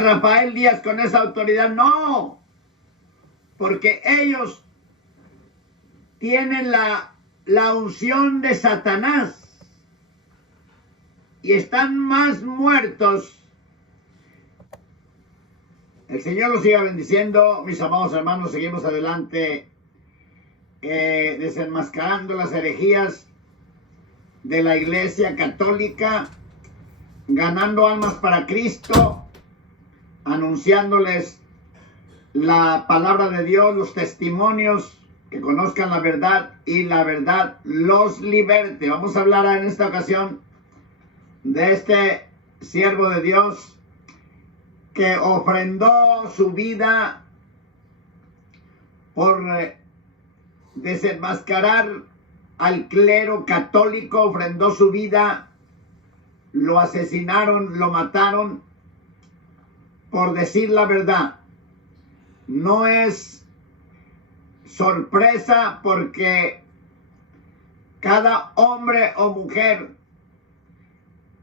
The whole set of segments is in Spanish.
Rafael Díaz con esa autoridad, no, porque ellos tienen la unción de Satanás y están más muertos. El Señor los siga bendiciendo, mis amados hermanos. Seguimos adelante desenmascarando las herejías de la Iglesia Católica, ganando almas para Cristo, anunciándoles la palabra de Dios, los testimonios, que conozcan la verdad y la verdad los liberte. Vamos a hablar en esta ocasión de este siervo de Dios que ofrendó su vida por desenmascarar al clero católico, ofrendó su vida, lo asesinaron, lo mataron por decir la verdad. No es sorpresa, porque cada hombre o mujer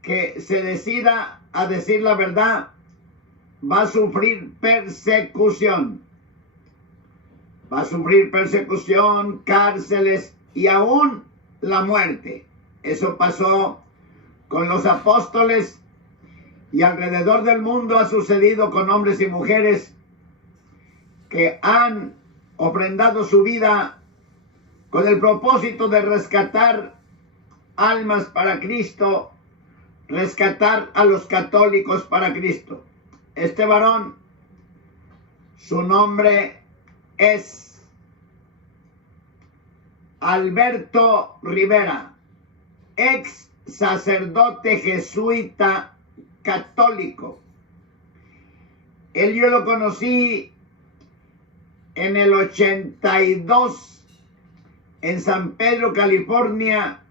que se decida a decir la verdad va a sufrir persecución. Va a sufrir persecución, cárceles y aún la muerte. Eso pasó con los apóstoles y alrededor del mundo ha sucedido con hombres y mujeres que han ofrendado su vida con el propósito de rescatar almas para Cristo, rescatar a los católicos para Cristo. Este varón, su nombre es Alberto Rivera, ex sacerdote jesuita católico. Yo lo conocí en el 82 en San Pedro, California.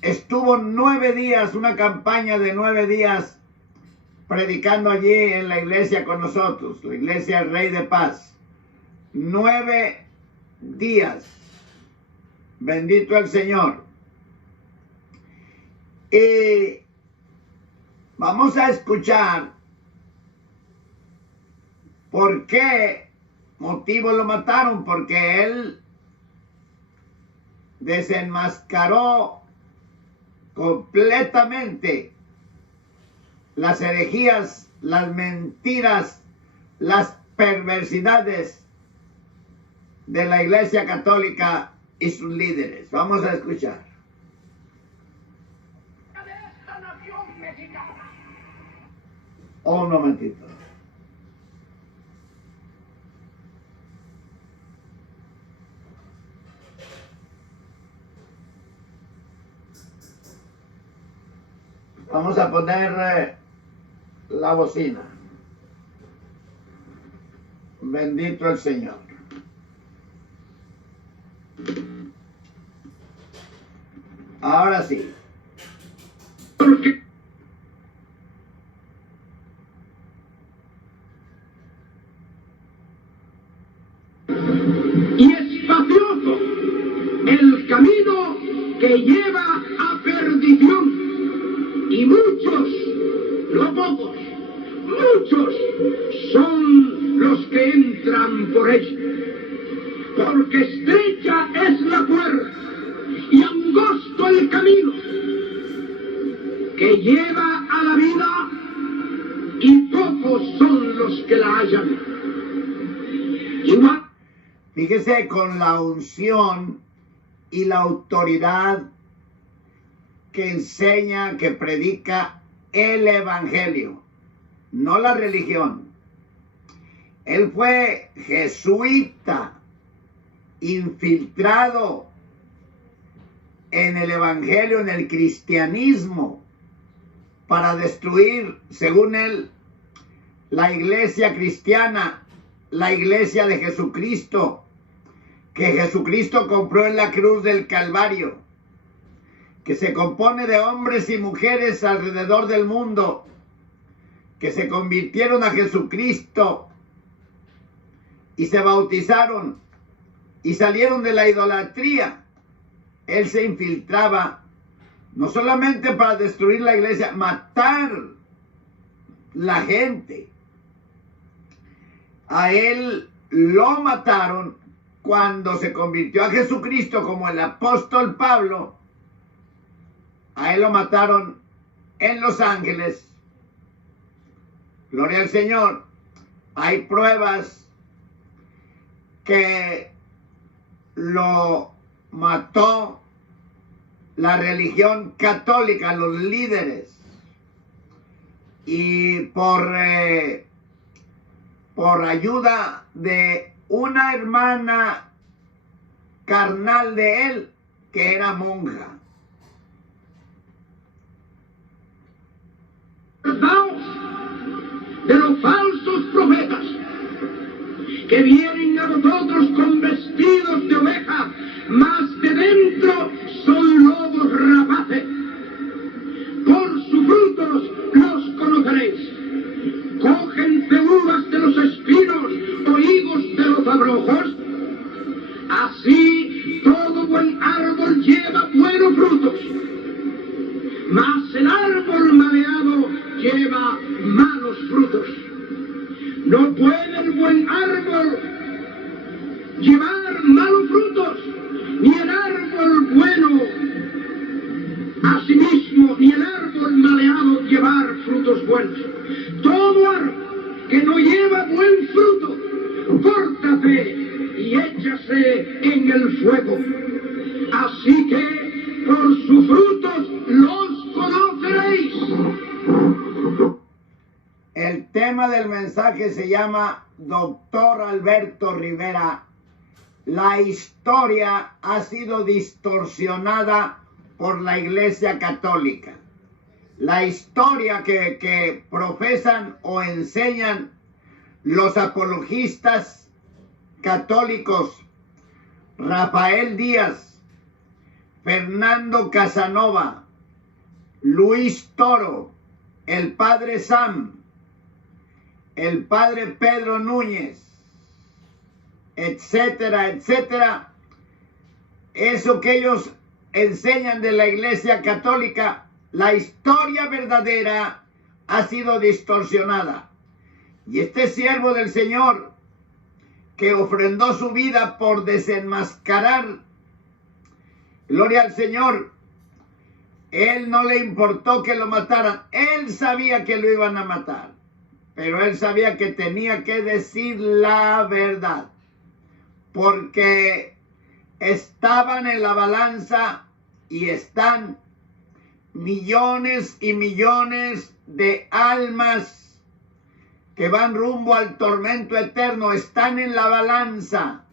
Estuvo 9 días, una campaña de 9 días, predicando allí en la iglesia con nosotros, la iglesia Rey de Paz. 9 días. Bendito el Señor. Y vamos a escuchar por qué motivo lo mataron. Porque él desenmascaró completamente las herejías, las mentiras, las perversidades de la Iglesia Católica y sus líderes. Vamos a escuchar. De esta nación mexicana. Un momentito. Vamos a poner la bocina. Bendito el Señor. Ahora sí. Y espacioso el camino que lleva a perdición. Y muchos, no pocos, muchos son los que entran por ella. Porque estrecha es la puerta y angosto el camino que lleva a la vida, y pocos son los que la hallan. Igual. Fíjese, con la unción y la autoridad que enseña, que predica el evangelio, no la religión. Él fue jesuita, infiltrado en el evangelio, en el cristianismo, para destruir, según él, la iglesia cristiana, la iglesia de Jesucristo, que Jesucristo compró en la cruz del Calvario, que se compone de hombres y mujeres alrededor del mundo, que se convirtieron a Jesucristo y se bautizaron y salieron de la idolatría. Él se infiltraba no solamente para destruir la iglesia, matar la gente. A él lo mataron cuando se convirtió a Jesucristo como el apóstol Pablo. A él lo mataron en Los Ángeles. Gloria al Señor. Hay pruebas que lo mató la religión católica, los líderes. Y por ayuda de una hermana carnal de él, que era monja. De los falsos profetas que vienen a vosotros con vestidos de oveja, mas de dentro son lobos rapaces. Por sus frutos los conoceréis. Cogen de uvas de los espinos o higos de los abrojos. Así todo buen árbol lleva buenos frutos, mas el árbol maleado lleva malos frutos. No puede el buen árbol llevar malos frutos, ni el árbol bueno asimismo, ni el árbol maleado llevar frutos buenos. Todo árbol que no lleva buen fruto, córtase y échase en el fuego. Así que por sus frutos los conoceréis. El tema del mensaje se llama Doctor Alberto Rivera. La historia ha sido distorsionada por la Iglesia Católica. La historia que profesan o enseñan los apologistas católicos, Rafael Díaz, Fernando Casanova, Luis Toro, el padre Sam, el padre Pedro Núñez, etcétera, etcétera. Eso que ellos enseñan de la Iglesia Católica, la historia verdadera ha sido distorsionada. Y este siervo del Señor, que ofrendó su vida por desenmascarar, gloria al Señor, él no le importó que lo mataran. Él sabía que lo iban a matar, pero él sabía que tenía que decir la verdad, porque estaban en la balanza y están millones y millones de almas que van rumbo al tormento eterno. Están en la balanza.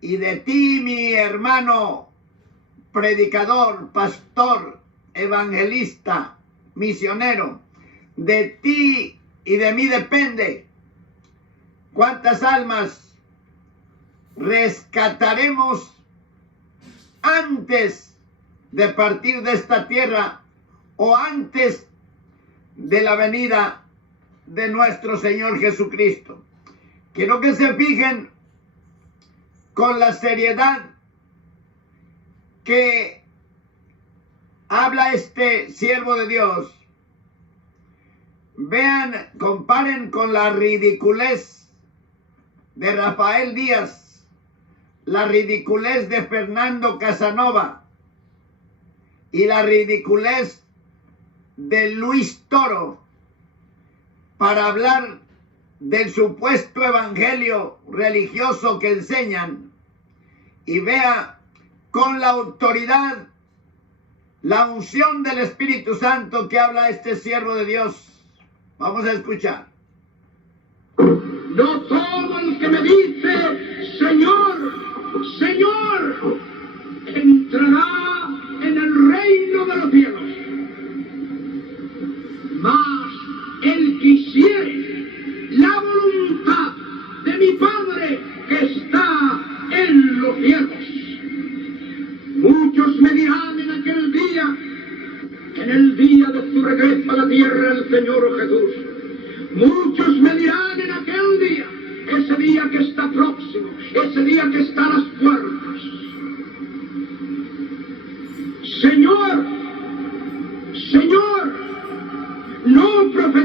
Y de ti, mi hermano predicador, pastor, evangelista, misionero, de ti y de mí depende cuántas almas rescataremos antes de partir de esta tierra o antes de la venida de nuestro Señor Jesucristo. Quiero que se fijen con la seriedad que habla este siervo de Dios. Vean, comparen con la ridiculez de Rafael Díaz, la ridiculez de Fernando Casanova y la ridiculez de Luis Toro para hablar del supuesto evangelio religioso que enseñan. Y vea con la autoridad, la unción del Espíritu Santo que habla este siervo de Dios. Vamos a escuchar. No todo el que me dice, Señor, Señor, entrará en el reino de los cielos, mas el que hiciere la voluntad de mi Padre que está en los cielos. Muchos me dirán en aquel día, en el día de su regreso a la tierra el Señor Jesús. Muchos me dirán en aquel día, ese día que está próximo, ese día que está a las puertas: Señor, Señor, no profetizamos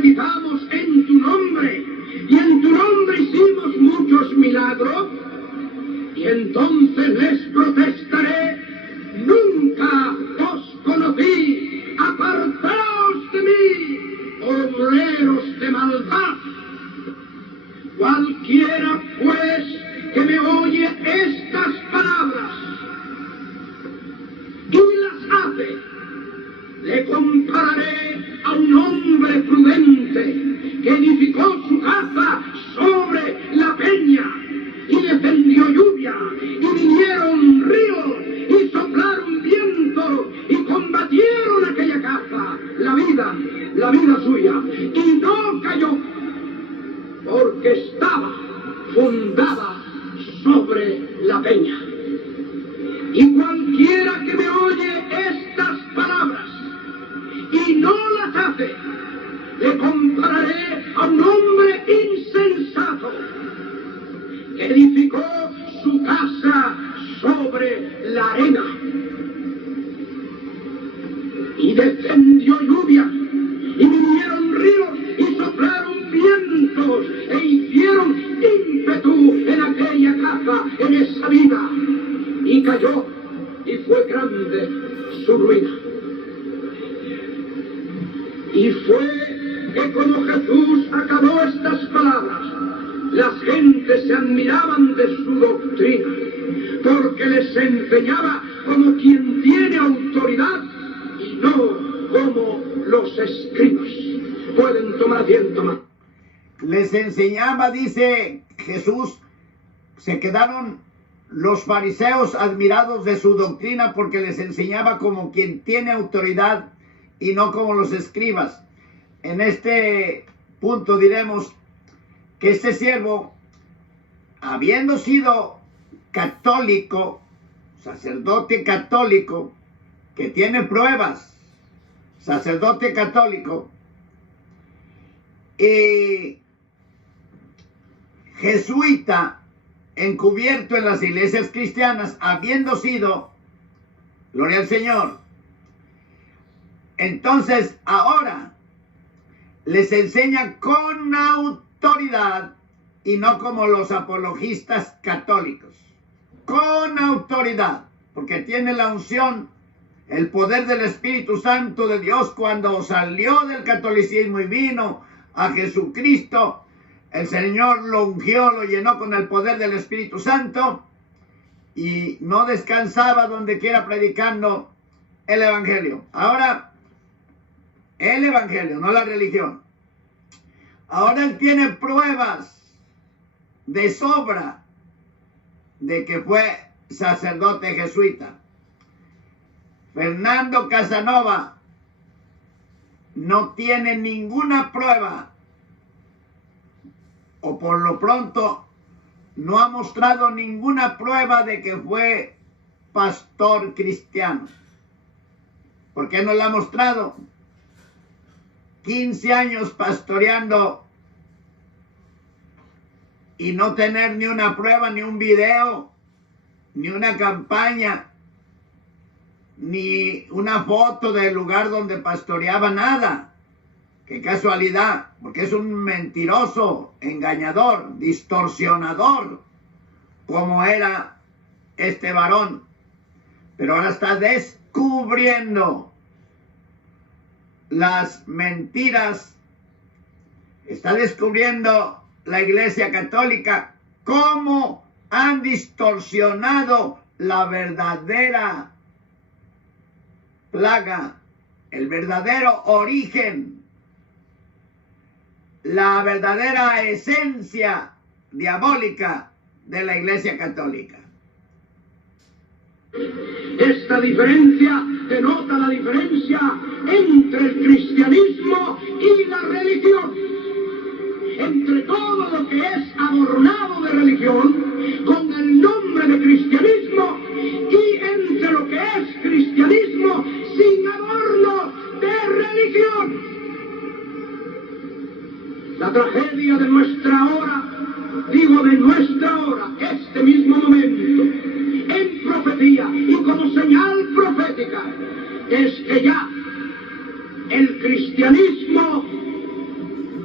Y cualquiera que me oye estas palabras y no las hace, le compararé a un hombre insensato que edificó su casa sobre la arena. Y descendió lluvia, y vinieron ríos, y soplaron vientos, e hicieron ímpetu en aquella casa, en esa vida. Y cayó, y fue grande su ruina. Y fue que como Jesús acabó estas palabras, las gentes se admiraban de su doctrina, porque les enseñaba como quien tiene autoridad y no como los escribas. Pueden tomar asiento más. Les enseñaba, dice Jesús, se quedaron los fariseos admirados de su doctrina porque les enseñaba como quien tiene autoridad y no como los escribas. En este punto diremos que este siervo, habiendo sido católico, sacerdote católico, que tiene pruebas, sacerdote católico, y jesuita encubierto en las iglesias cristianas, habiendo sido, gloria al Señor, entonces ahora les enseña con autoridad y no como los apologistas católicos, con autoridad, porque tiene la unción, el poder del Espíritu Santo de Dios. Cuando salió del catolicismo y vino a Jesucristo, el Señor lo ungió, lo llenó con el poder del Espíritu Santo y no descansaba donde quiera predicando el Evangelio. Ahora, el Evangelio, no la religión. Ahora él tiene pruebas de sobra de que fue sacerdote jesuita. Fernando Casanova no tiene ninguna prueba, o por lo pronto no ha mostrado ninguna prueba de que fue pastor cristiano. ¿Por qué no la ha mostrado? 15 años pastoreando y no tener ni una prueba, ni un video, ni una campaña, ni una foto del lugar donde pastoreaba, nada. Qué casualidad, porque es un mentiroso, engañador, distorsionador, como era este varón. Pero ahora está descubriendo las mentiras, está descubriendo la Iglesia Católica cómo han distorsionado la verdadera plaga, el verdadero origen, la verdadera esencia diabólica de la Iglesia Católica. Esta diferencia denota la diferencia entre el cristianismo y la religión. Entre todo lo que es adornado de religión con el nombre de cristianismo y entre lo que es cristianismo sin adorno de religión. La tragedia de nuestra hora, digo de nuestra hora, este mismo momento, en profecía y como señal profética, es que ya el cristianismo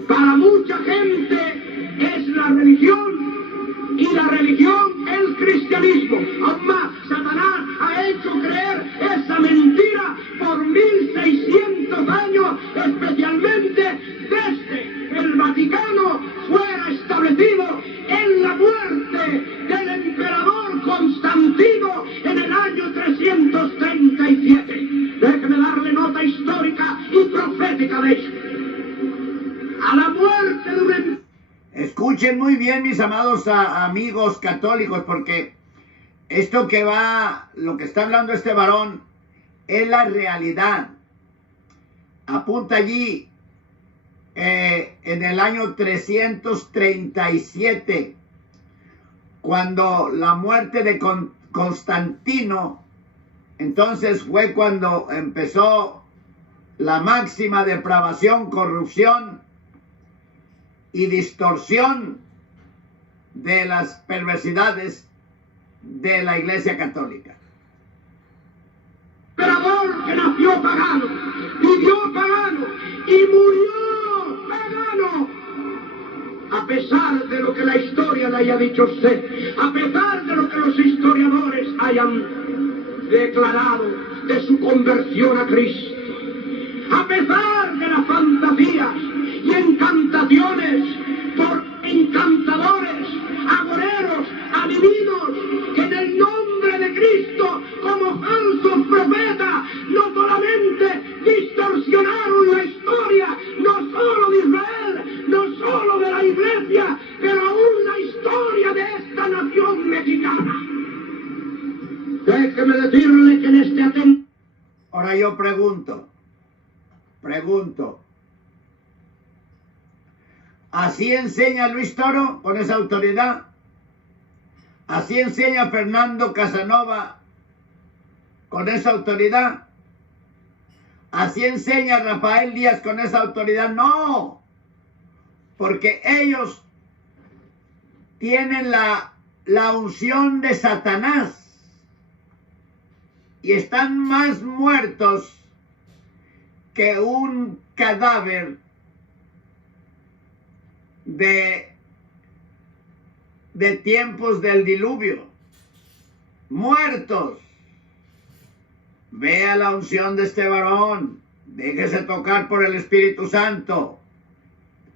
para mucha gente es la religión y la religión el cristianismo. Aún más, Satanás ha hecho creer esa mentira por 1600 años, especialmente desde el Vaticano fuera establecido en la muerte del emperador Constantino en el año 337. Déjeme darle nota histórica y profética de ello. A la muerte de un... Escuchen muy bien, mis amados amigos católicos, porque esto que va, lo que está hablando este varón, es la realidad. Apunta allí, en el año 337, cuando la muerte de Constantino, entonces fue cuando empezó la máxima depravación, corrupción y distorsión de las perversidades de la Iglesia Católica. Emperador que nació pagano, vivió pagano y murió pagano. A pesar de lo que la historia le haya dicho usted, a pesar de lo que los historiadores hayan declarado de su conversión a Cristo, a pesar de las fantasías y encantaciones por encantadores, agoreros, adivinos, que en el nombre de Cristo, como falsos profetas, no solamente distorsionaron la historia, no solo de Israel, no solo de la Iglesia, pero aún la historia de esta nación mexicana. Déjeme decirle que en este atentado... Ahora yo pregunto, ¿así enseña Luis Toro con esa autoridad? ¿Así enseña Fernando Casanova con esa autoridad? ¿Así enseña Rafael Díaz con esa autoridad? No, porque ellos tienen la unción de Satanás y están más muertos que un cadáver de tiempos del diluvio. Muertos. Vea la unción de este varón. Déjese tocar por el Espíritu Santo.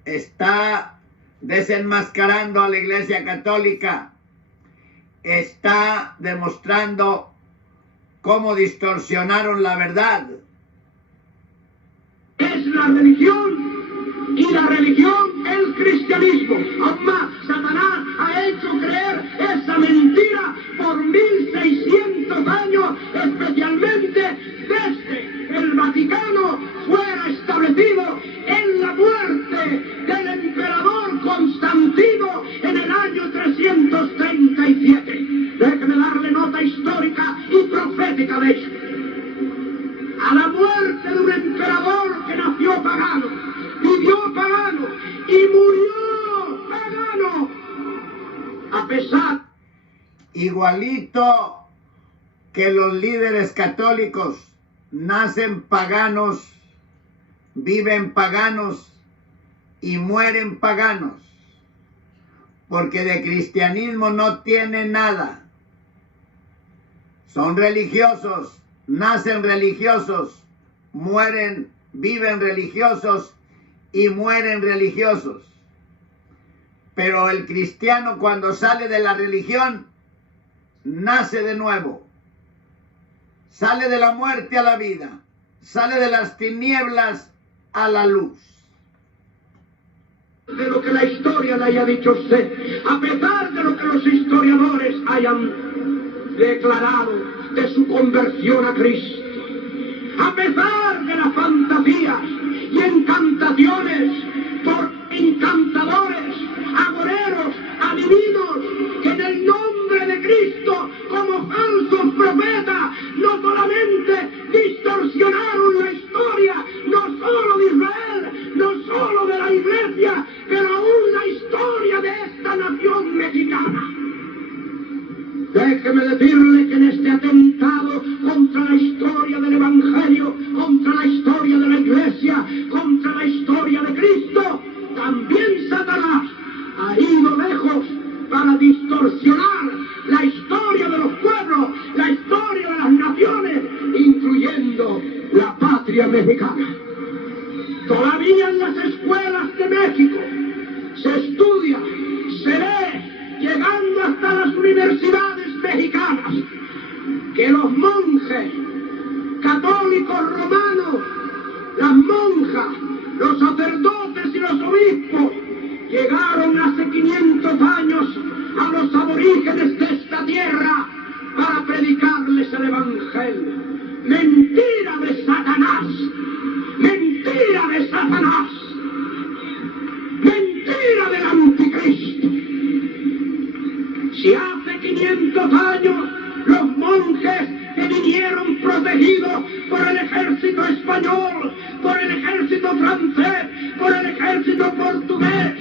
Está desenmascarando a la Iglesia Católica. Está demostrando cómo distorsionaron la verdad. Es la religión, y la religión el cristianismo. Aún más, Satanás ha hecho creer esa mentira por 1600 años, especialmente desde el Vaticano fuera establecido en la muerte del emperador Constantino en el año 337. Déjeme darle nota histórica y profética de ello. A la muerte de un emperador que nació pagano, vivió pagano y murió pagano, a pesar... Igualito que los líderes católicos nacen paganos, viven paganos y mueren paganos, porque de cristianismo no tienen nada. Son religiosos, nacen religiosos, mueren, viven religiosos y mueren religiosos. Pero el cristiano, cuando sale de la religión, nace de nuevo. Sale de la muerte a la vida. Sale de las tinieblas a la luz. De lo que la historia le haya dicho usted, a pesar de lo que los historiadores hayan declarado de su conversión a Cristo, a pesar de las fantasías y encantaciones por encantadores, agoreros, adivinos, que en el nombre de Cristo, como falsos profetas, no solamente distorsionaron la historia, no solo de Israel, no solo de la Iglesia, pero aún la historia de esta nación mexicana. Déjeme decirle que en este atentado contra la historia del Evangelio, contra la historia de la Iglesia, contra la historia de Cristo, también Satanás ha ido lejos para distorsionar la historia de los pueblos, la historia de las naciones, incluyendo la patria mexicana. Todavía en las escuelas de México se estudia, se lee, llegando hasta las universidades mexicanas, que los monjes católicos romanos, las monjas, los sacerdotes y los obispos llegaron hace 500 años a los aborígenes de esta tierra para predicarles el Evangelio. Mentira de Satanás, mentira de Satanás, mentira del anticristo. Si hace 500 años los vinieron protegidos por el ejército español, por el ejército francés, por el ejército portugués.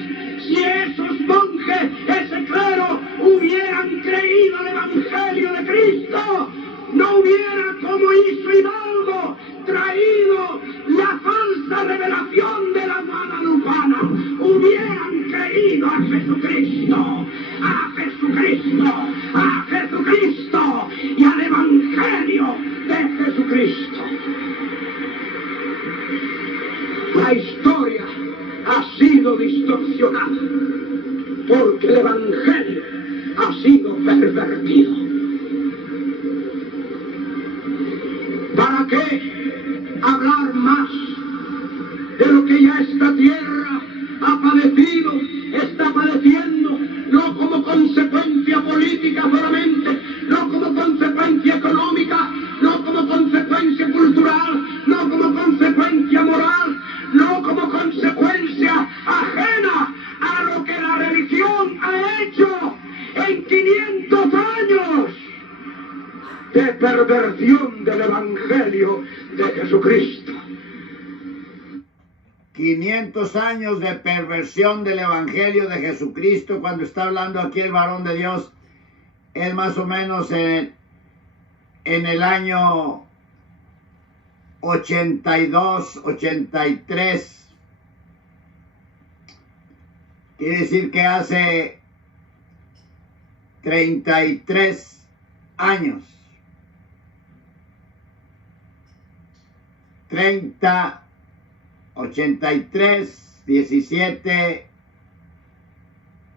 Si esos monjes, ese clero, hubieran creído el Evangelio de Cristo, no hubiera, como hizo Hidalgo, traído la falsa revelación de la guadalupana. Hubieran creído a Jesucristo, a Jesucristo, a Jesucristo y al Evangelio de Jesucristo. La historia ha sido distorsionada porque el Evangelio ha sido pervertido. ¿Para qué hablar más de lo que ya esta tierra ha padecido, está padeciendo, no como consecuencia política solamente, no como consecuencia económica, no como consecuencia cultural, no como consecuencia moral, no como consecuencia ajena a lo que la religión ha hecho en 500 años de perversión del Evangelio de Jesucristo? 500 años de perversión del Evangelio de Jesucristo. Cuando está hablando aquí el varón de Dios, es más o menos en el año 82, 83. Quiere decir que hace 33 años. 30, 83, 17,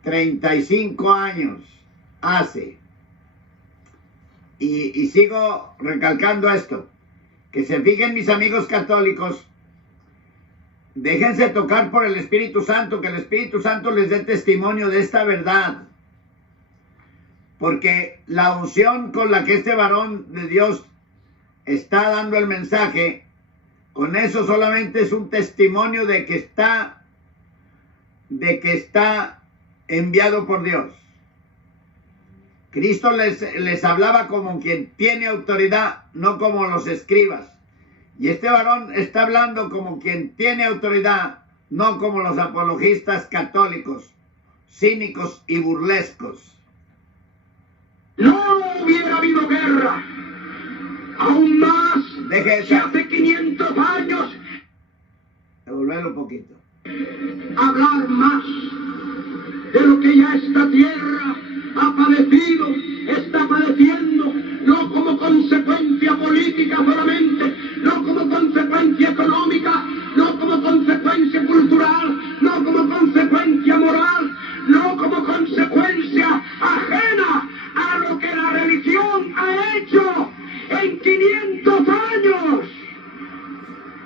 35 años hace. Y sigo recalcando esto, que se fijen mis amigos católicos, déjense tocar por el Espíritu Santo, que el Espíritu Santo les dé testimonio de esta verdad. Porque la unción con la que este varón de Dios está dando el mensaje, con eso solamente es un testimonio de que está enviado por Dios. Cristo les hablaba como quien tiene autoridad, no como los escribas. Y este varón está hablando como quien tiene autoridad, no como los apologistas católicos, cínicos y burlescos. No hubiera habido guerra, aún más si hace 500 años. Devolverlo un poquito. Hablar más de lo que ya esta tierra ha padecido, está padeciendo, no como consecuencia política solamente, no como consecuencia económica, no como consecuencia cultural, no como consecuencia moral, no como consecuencia ajena a lo que la religión ha hecho en 500 años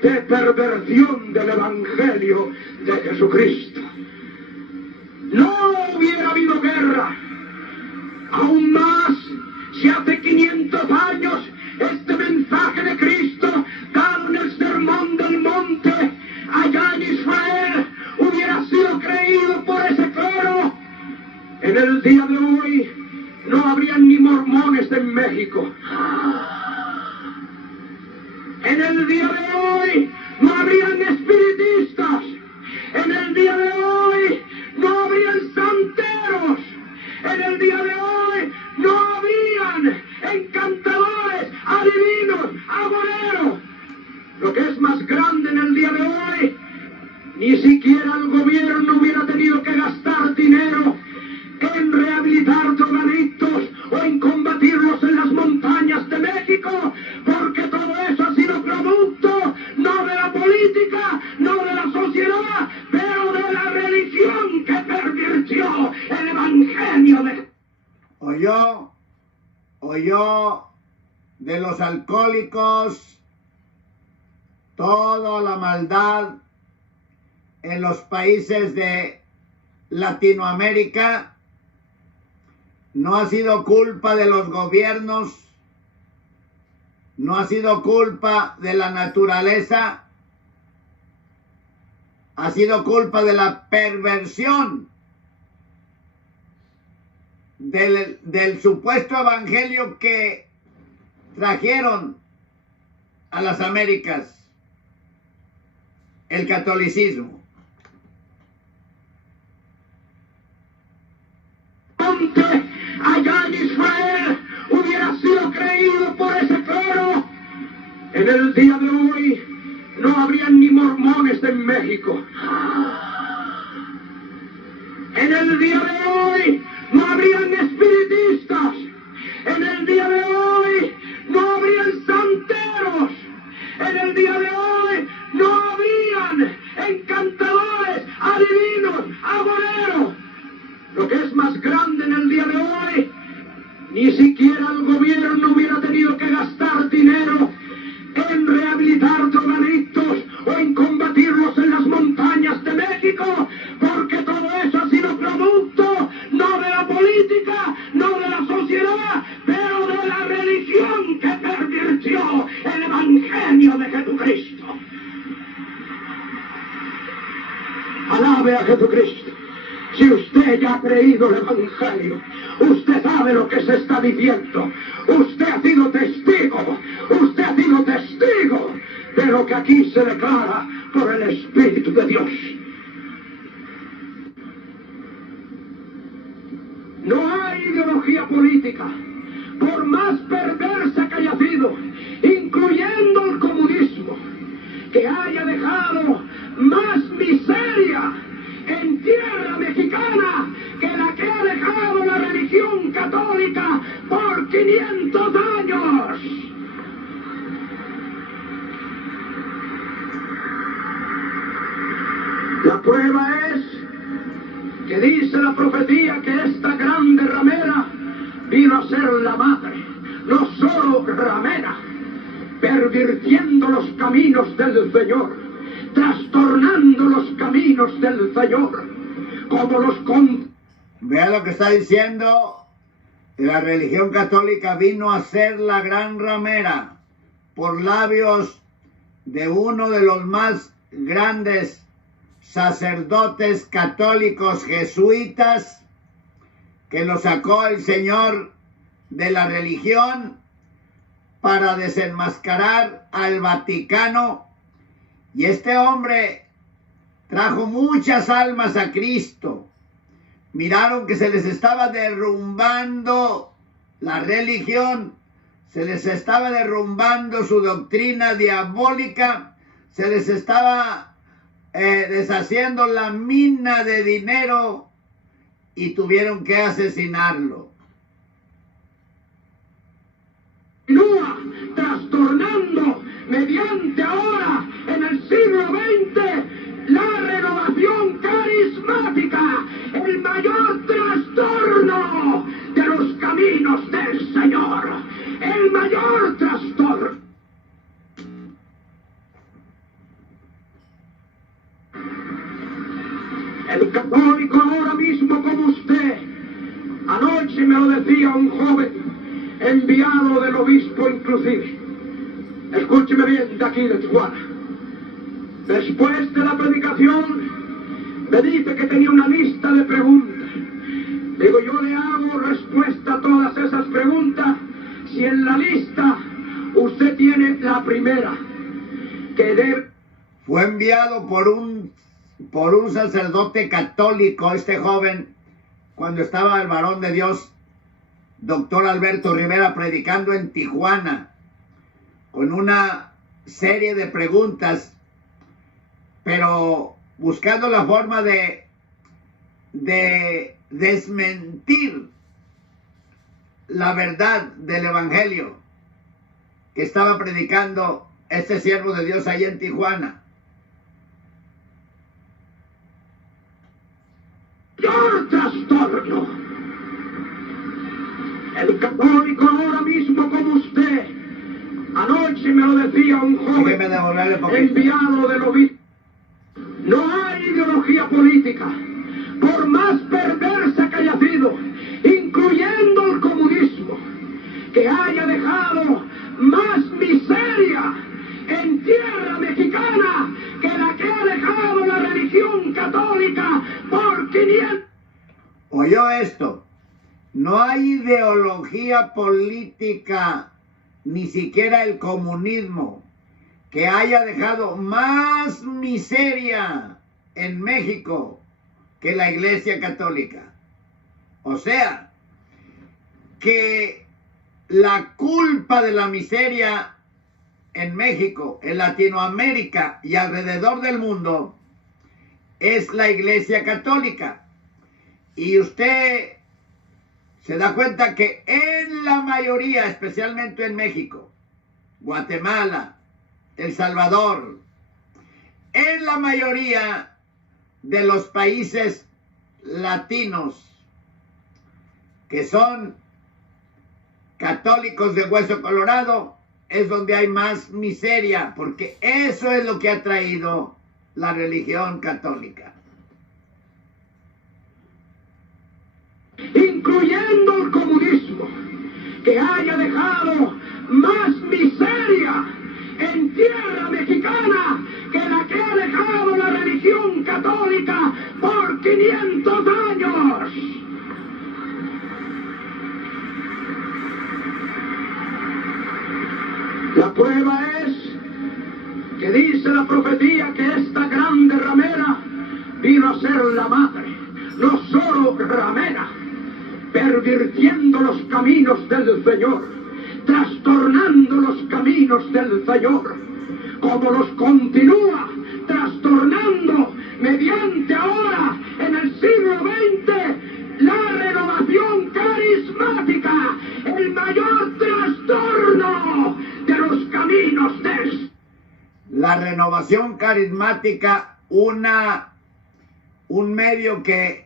de perversión del Evangelio de Jesucristo. No hubiera habido guerra, aún más si hace 500 años este mensaje de Cristo dado en el Sermón del Monte allá en Israel hubiera sido creído por ese clero. En el día de hoy no habrían ni mormones en México. En el día de hoy no habrían espiritistas. En el día de hoy no habrían santeros. En el día de hoy no habrían encantadores, adivinos, agoreros. Lo que es más grande en el día de hoy, ni siquiera el gobierno hubiera tenido que gastar dinero en rehabilitar drogadictos o en combatirlos en las montañas de México, porque todo eso ha sido producto no de la política, no de la sociedad, pero de la religión que pervirtió el Evangelio de... Oyó de los alcohólicos toda la maldad en los países de Latinoamérica. No ha sido culpa de los gobiernos, no ha sido culpa de la naturaleza, ha sido culpa de la perversión del supuesto evangelio que trajeron a las Américas el catolicismo. Allá en Israel hubiera sido creído por ese clero, en el día de hoy no habrían ni mormones en México. En el día de hoy no habrían espiritistas. En el día de hoy no habrían santeros. En el día de hoy no habrían encantadores, adivinos, agoreros. Lo que es más grande en el día de hoy, ni siquiera el gobierno hubiera tenido que gastar dinero en rehabilitar drogadictos o en combatirlos en las montañas de México, porque todo eso ha sido producto no de la política, no de la sociedad, pero de la religión que pervirtió el Evangelio de Jesucristo. Alabe a Jesucristo. Si usted ya ha creído el Evangelio, usted sabe lo que se está diciendo. Usted ha sido testigo de lo que aquí se declara por el Espíritu de Dios. No hay ideología política, por más perversa que haya sido, incluyendo el comunismo, que haya dejado más miseria en tierra mexicana que la que ha dejado la religión católica por 500 años. La prueba es que dice la profecía que esta grande ramera vino a ser la madre, no solo ramera, pervirtiendo los caminos del Señor, trastornando los caminos del Señor, como los... Vea lo que está diciendo. La religión católica vino a ser la gran ramera por labios de uno de los más grandes sacerdotes católicos jesuitas, que lo sacó el Señor de la religión para desenmascarar al Vaticano. Y este hombre trajo muchas almas a Cristo. Miraron que se les estaba derrumbando la religión, se les estaba derrumbando su doctrina diabólica, se les estaba deshaciendo la mina de dinero y tuvieron que asesinarlo. Trastornando mediante ahora en el siglo XX la renovación carismática, el mayor trastorno de los caminos del Señor, el mayor trastorno. El católico ahora mismo como usted, anoche me lo decía un joven enviado del obispo inclusive. Escúcheme bien, de aquí de Tijuana. Después de la predicación, me dice que tenía una lista de preguntas. Digo, yo le hago respuesta a todas esas preguntas si en la lista usted tiene la primera, que debe... Fue enviado por un sacerdote católico, este joven, cuando estaba el varón de Dios, doctor Alberto Rivera, predicando en Tijuana, con una serie de preguntas, pero buscando la forma de desmentir la verdad del Evangelio que estaba predicando este siervo de Dios ahí en Tijuana. ¡Mayor trastorno! El católico ahora mismo como usted, anoche me lo decía un joven enviado del obispo. No hay ideología política, por más perversa que haya sido, incluyendo el comunismo, que haya dejado más miseria en tierra mexicana que la que ha dejado la religión católica por 500. ¿Oyó esto? No hay ideología política ni siquiera el comunismo, que haya dejado más miseria en México que la Iglesia Católica. O sea, que la culpa de la miseria en México, en Latinoamérica y alrededor del mundo es la Iglesia Católica. Y usted se da cuenta que en la mayoría, especialmente en México, Guatemala, El Salvador, en la mayoría de los países latinos que son católicos de hueso colorado, es donde hay más miseria, porque eso es lo que ha traído la religión católica. Incluyendo el comunismo, que haya dejado más miseria en tierra mexicana que la que ha dejado la religión católica por 500 años. La prueba es que dice la profecía que esta grande ramera vino a ser la madre, no solo ramera, pervirtiendo los caminos del Señor, trastornando los caminos del Señor, como los continúa trastornando mediante ahora en el siglo XX la renovación carismática, el mayor trastorno de los caminos del... La renovación carismática, un medio que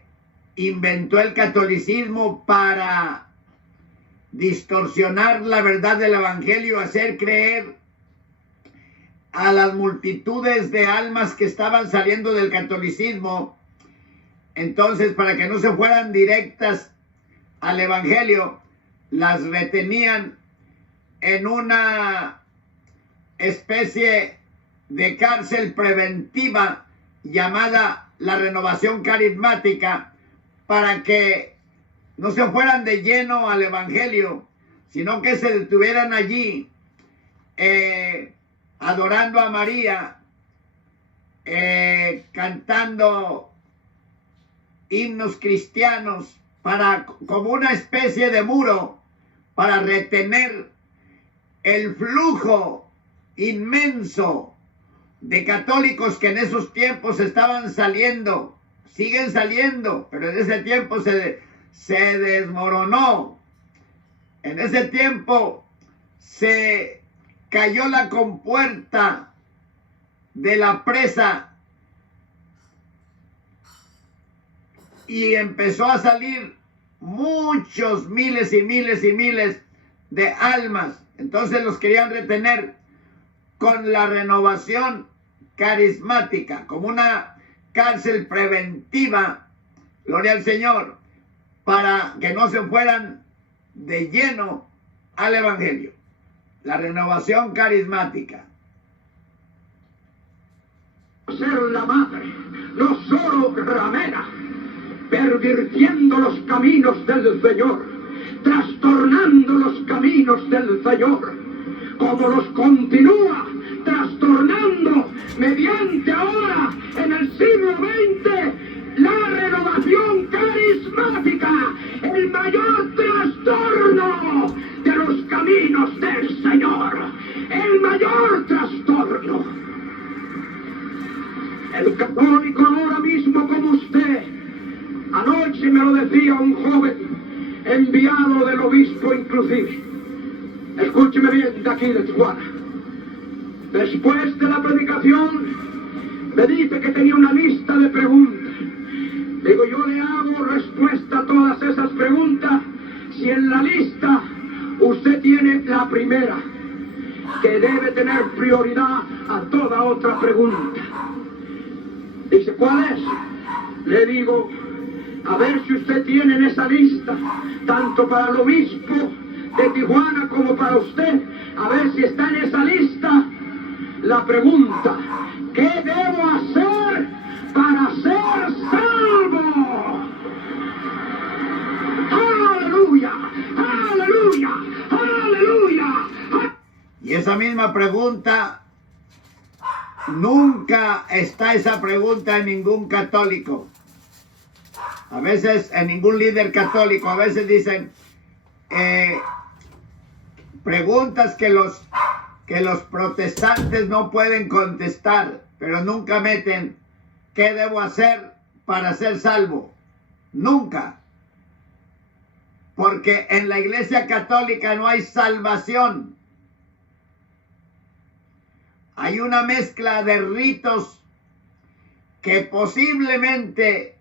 inventó el catolicismo para distorsionar la verdad del evangelio, hacer creer a las multitudes de almas que estaban saliendo del catolicismo, entonces para que no se fueran directas al evangelio, las retenían en una especie de cárcel preventiva llamada la renovación carismática, para que no se fueran de lleno al evangelio, sino que se detuvieran allí adorando a María, cantando himnos cristianos, como una especie de muro para retener el flujo inmenso de católicos que en esos tiempos estaban saliendo, siguen saliendo, pero en ese tiempo se desmoronó. En ese tiempo se cayó la compuerta de la presa y empezó a salir muchos miles y miles y miles de almas. Entonces los querían retener con la renovación carismática, como una cárcel preventiva, gloria al Señor, para que no se fueran de lleno al evangelio. La renovación carismática. Ser la madre, no solo ramera, pervirtiendo los caminos del Señor, trastornando los caminos del Señor, como los continúa trastornando mediante ahora en el siglo XX la renovación carismática, el mayor trastorno de los caminos del Señor, el mayor trastorno. El católico ahora mismo como usted, anoche me lo decía un joven enviado del obispo inclusive, escúcheme bien, de aquí de Tijuana. Después de la predicación, me dice que tenía una lista de preguntas. Digo, yo le hago respuesta a todas esas preguntas si en la lista usted tiene la primera, que debe tener prioridad a toda otra pregunta. Dice, ¿cuál es? Le digo, a ver si usted tiene en esa lista, tanto para el obispo de Tijuana como para usted, a ver si está en esa lista la pregunta, ¿qué debo hacer para ser salvo? ¡Aleluya! ¡Aleluya! ¡Aleluya! Y esa misma pregunta, nunca está esa pregunta en ningún católico. A veces en ningún líder católico, a veces dicen preguntas que los protestantes no pueden contestar, pero nunca meten ¿qué debo hacer para ser salvo? Nunca. Porque en la Iglesia Católica no hay salvación. Hay una mezcla de ritos que posiblemente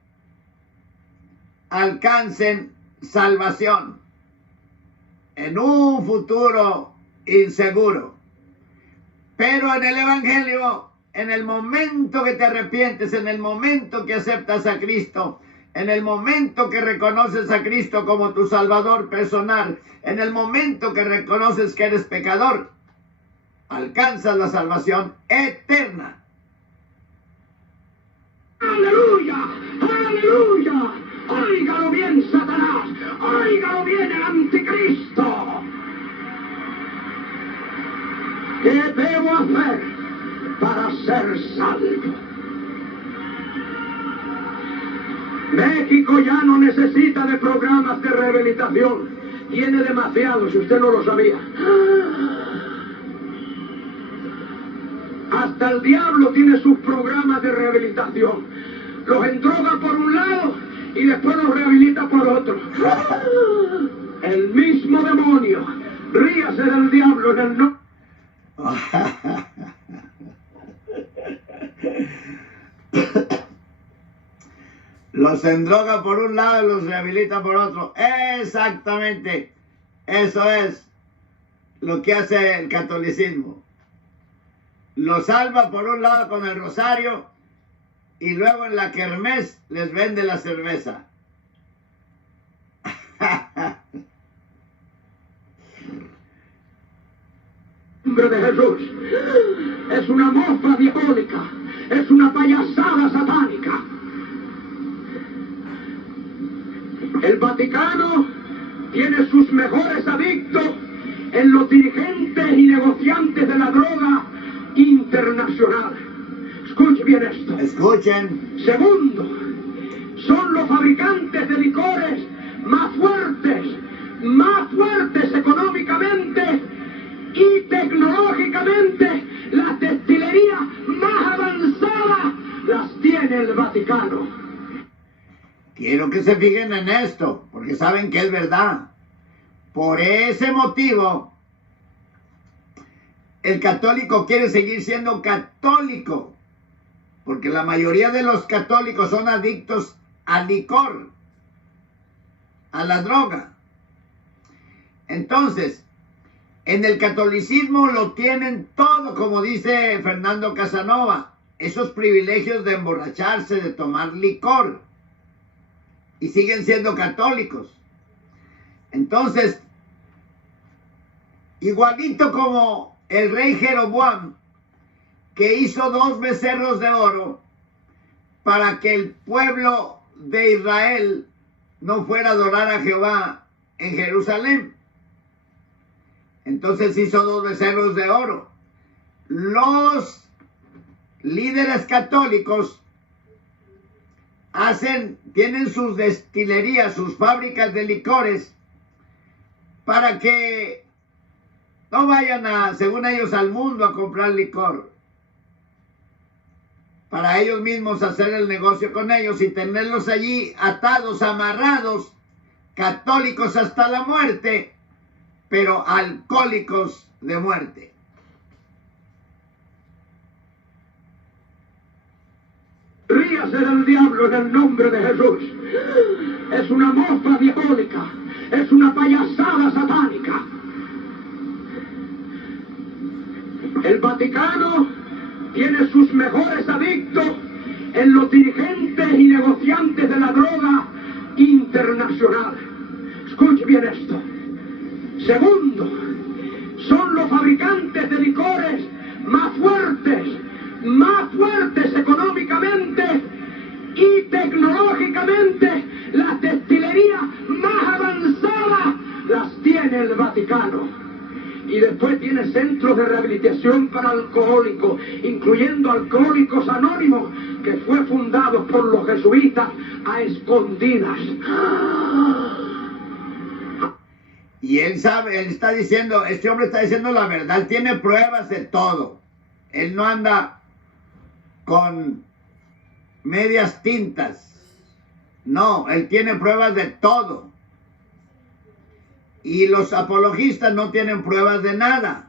alcancen salvación en un futuro inseguro. Pero en el Evangelio, en el momento que te arrepientes, en el momento que aceptas a Cristo, en el momento que reconoces a Cristo como tu Salvador personal, en el momento que reconoces que eres pecador, alcanzas la salvación eterna. ¡Aleluya! ¡Aleluya! ¡Óigalo bien, Satanás! ¡Óigalo bien, el anticristo! ¿Qué debo hacer para ser salvo? México ya no necesita de programas de rehabilitación. Tiene demasiado, si usted no lo sabía. Hasta el diablo tiene sus programas de rehabilitación. Los endroga por un lado y después los rehabilita por otro. El mismo demonio. Ríase del diablo en el nombre. Los endroga por un lado y los rehabilita por otro. Exactamente. Eso es lo que hace el catolicismo. Los salva por un lado con el rosario y luego en la kermés les vende la cerveza. Nombre de Jesús. Es una mofa diabólica. Es una payasada satánica. El Vaticano tiene sus mejores adictos en los dirigentes y negociantes de la droga internacional. Escuchen bien esto. Escuchen. Segundo, son los fabricantes de licores más fuertes económicamente y tecnológicamente. Las destilerías más avanzadas las tiene el Vaticano. Quiero que se fijen en esto, porque saben que es verdad. Por ese motivo, el católico quiere seguir siendo católico, porque la mayoría de los católicos son adictos al licor, a la droga. Entonces, en el catolicismo lo tienen todo, como dice Fernando Casanova, esos privilegios de emborracharse, de tomar licor, y siguen siendo católicos. Entonces, igualito como el rey Jeroboam, que hizo 2 becerros de oro para que el pueblo de Israel no fuera a adorar a Jehová en Jerusalén. Entonces hizo 2 becerros de oro. Los líderes católicos tienen sus destilerías, sus fábricas de licores, para que no vayan según ellos, al mundo a comprar licor, para ellos mismos hacer el negocio con ellos y tenerlos allí atados, amarrados, católicos hasta la muerte, pero alcohólicos de muerte. Ríase del diablo en el nombre de Jesús. Es una mofa diabólica. Es una payasada satánica. El Vaticano tiene sus mejores adictos en los dirigentes y negociantes de la droga internacional. Escuche bien esto. Segundo, son los fabricantes de licores más fuertes económicamente y tecnológicamente. Las destilerías más avanzadas las tiene el Vaticano. y después tiene centros de rehabilitación para alcohólicos, incluyendo Alcohólicos Anónimos, que fue fundado por los jesuitas a escondidas. Y él sabe, él está diciendo, este hombre está diciendo la verdad, tiene pruebas de todo. Él no anda con medias tintas. No, él tiene pruebas de todo. Y los apologistas no tienen pruebas de nada.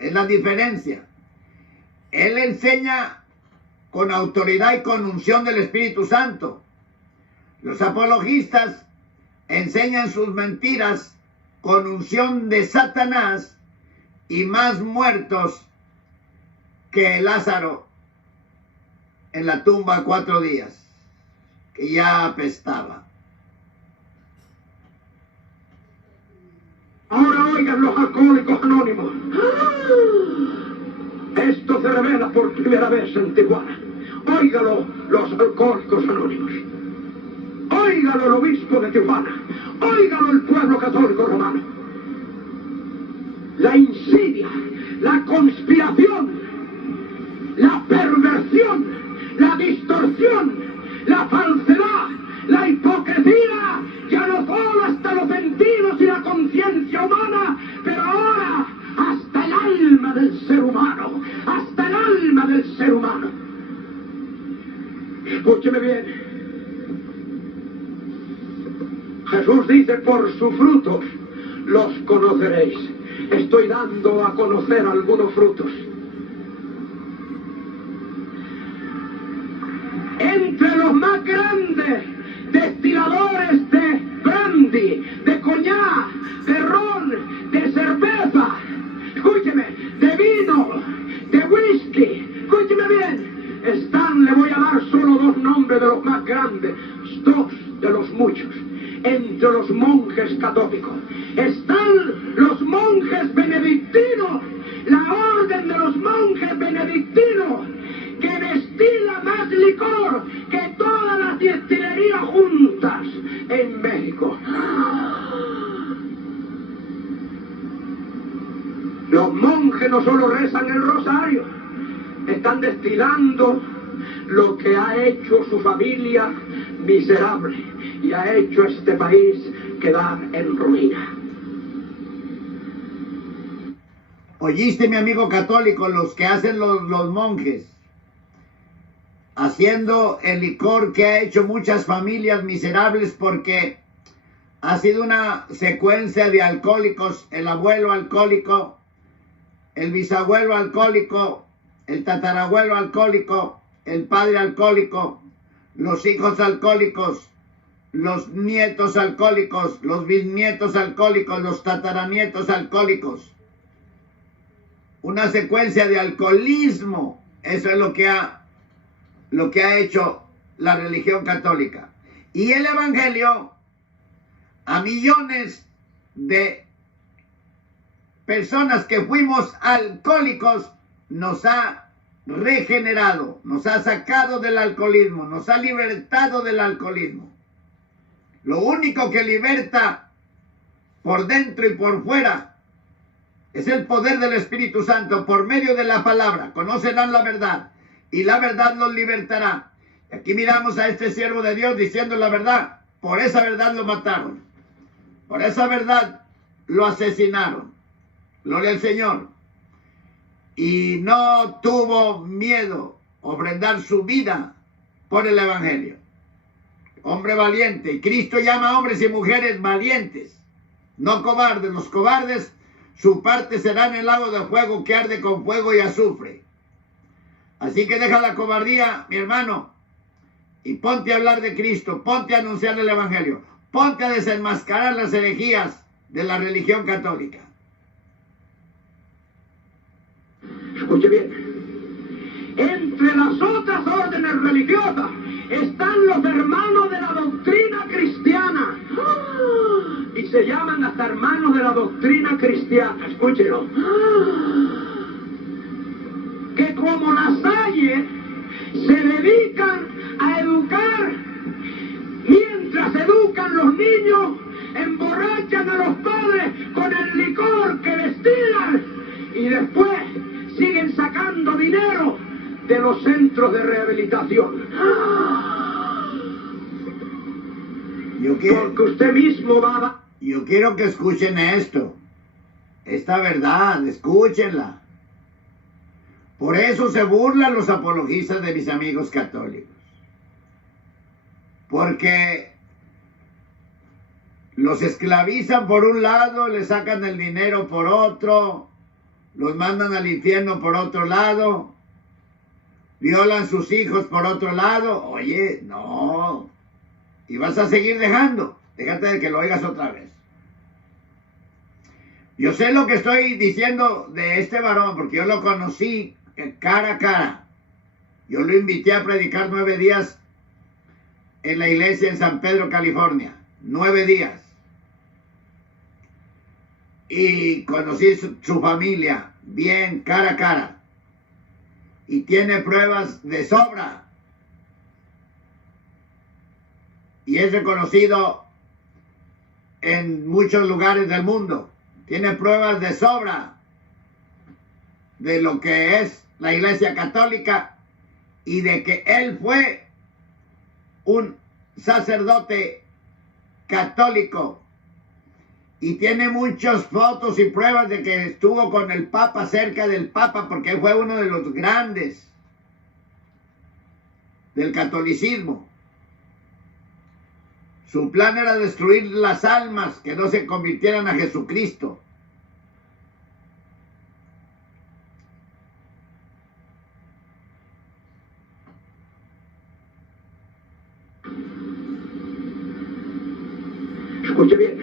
Es la diferencia. Él enseña con autoridad y con unción del Espíritu Santo. Los apologistas enseñan sus mentiras con unción de Satanás y más muertos que Lázaro en la tumba 4 días, que ya apestaba. Ahora oigan los Alcohólicos Anónimos. Esto se revela por primera vez en Tijuana. Óigalo los Alcohólicos Anónimos. Óigalo el obispo de Tijuana. Óigalo el pueblo católico romano. La insidia, la conspiración, la perversión, la distorsión, la falsedad, la hipocresía ya no solo hasta los sentidos y la conciencia humana, pero ahora hasta el alma del ser humano, hasta el alma del ser humano. Escúcheme bien. Jesús dice, por sus frutos los conoceréis. Estoy dando a conocer algunos frutos. Entre los más grandes destiladores de brandy, de coñac, de ron, de cerveza, escúcheme, de vino, de whisky, escúcheme bien, están, le voy a dar solo 2 nombres de los más grandes, 2 de los muchos. Entre los monjes católicos están los monjes benedictinos, la orden de los monjes benedictinos, que destila más licor que todas las destilerías juntas en México. Los monjes no solo rezan el rosario, están destilando lo que ha hecho su familia miserable y ha hecho este país quedar en ruina. ¿Oíste, mi amigo católico, los que hacen los monjes? Haciendo el licor que ha hecho muchas familias miserables porque ha sido una secuencia de alcohólicos, el abuelo alcohólico, el bisabuelo alcohólico, el tatarabuelo alcohólico, el padre alcohólico, los hijos alcohólicos, los nietos alcohólicos, los bisnietos alcohólicos, los tataranietos alcohólicos. Una secuencia de alcoholismo. Eso es lo que ha hecho la religión católica. Y el evangelio a millones de personas que fuimos alcohólicos nos ha regenerado, nos ha sacado del alcoholismo, nos ha libertado del alcoholismo. Lo único que liberta por dentro y por fuera es el poder del Espíritu Santo por medio de la palabra. Conocerán la verdad y la verdad los libertará. Aquí miramos a este siervo de Dios diciendo la verdad. Por esa verdad lo mataron. Por esa verdad lo asesinaron. Gloria al Señor. Y no tuvo miedo ofrendar su vida por el evangelio. Hombre valiente. Y Cristo llama a hombres y mujeres valientes, no cobardes. Los cobardes, su parte será en el lago de fuego que arde con fuego y azufre. Así que deja la cobardía, mi hermano, y ponte a hablar de Cristo, ponte a anunciar el evangelio, ponte a desenmascarar las herejías de la religión católica. Escuche bien. Entre las otras órdenes religiosas están los hermanos de la doctrina cristiana. Y se llaman hasta hermanos de la doctrina cristiana. Escúchelo. Que como la Salle se dedican a educar, mientras educan los niños, emborrachan a los padres con el licor que destilan y después siguen sacando dinero de los centros de rehabilitación. Porque usted mismo va a... Yo quiero que escuchen esto, esta verdad, escúchenla. Por eso se burlan los apologistas de mis amigos católicos. Porque los esclavizan por un lado, les sacan el dinero por otro, los mandan al infierno por otro lado, violan sus hijos por otro lado. Oye, no. Y vas a seguir dejando. Déjate de que lo oigas otra vez. Yo sé lo que estoy diciendo de este varón, porque yo lo conocí cara a cara. Yo lo invité a predicar 9 días en la iglesia en San Pedro, California. 9 días. Y conocí su familia bien cara a cara. Y tiene pruebas de sobra. Y es reconocido en muchos lugares del mundo. Tiene pruebas de sobra de lo que es la Iglesia Católica y de que él fue un sacerdote católico. Y tiene muchas fotos y pruebas de que estuvo con el Papa, cerca del Papa, porque él fue uno de los grandes del catolicismo. Su plan era destruir las almas que no se convirtieran a Jesucristo. Escuche bien.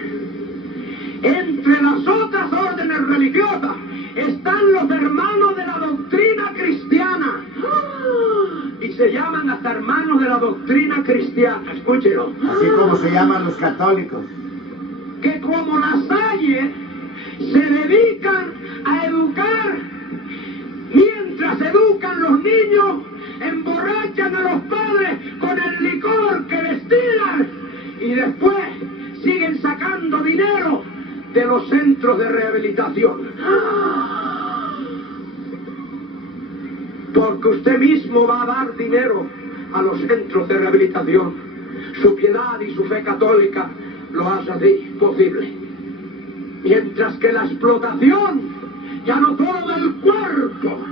Entre las otras órdenes religiosas están los hermanos de la doctrina cristiana. Y se llaman hasta hermanos de la doctrina cristiana. Escúchelo. Así como se llaman los católicos. Que como las Salle se dedican a educar, mientras educan los niños, emborrachan a los padres con el licor que destilan y después siguen sacando dinero de los centros de rehabilitación. Porque usted mismo va a dar dinero a los centros de rehabilitación. Su piedad y su fe católica lo hace así posible. Mientras que la explotación ya no solo del cuerpo.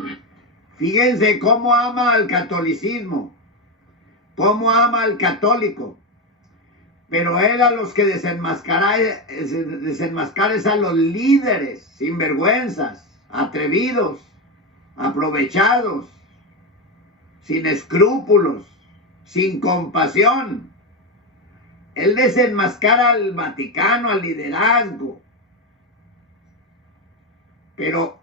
Fíjense cómo ama al catolicismo, cómo ama al católico. Pero él a los que desenmascara es a los líderes, sinvergüenzas, atrevidos, aprovechados, sin escrúpulos, sin compasión. Él desenmascara al Vaticano, al liderazgo. Pero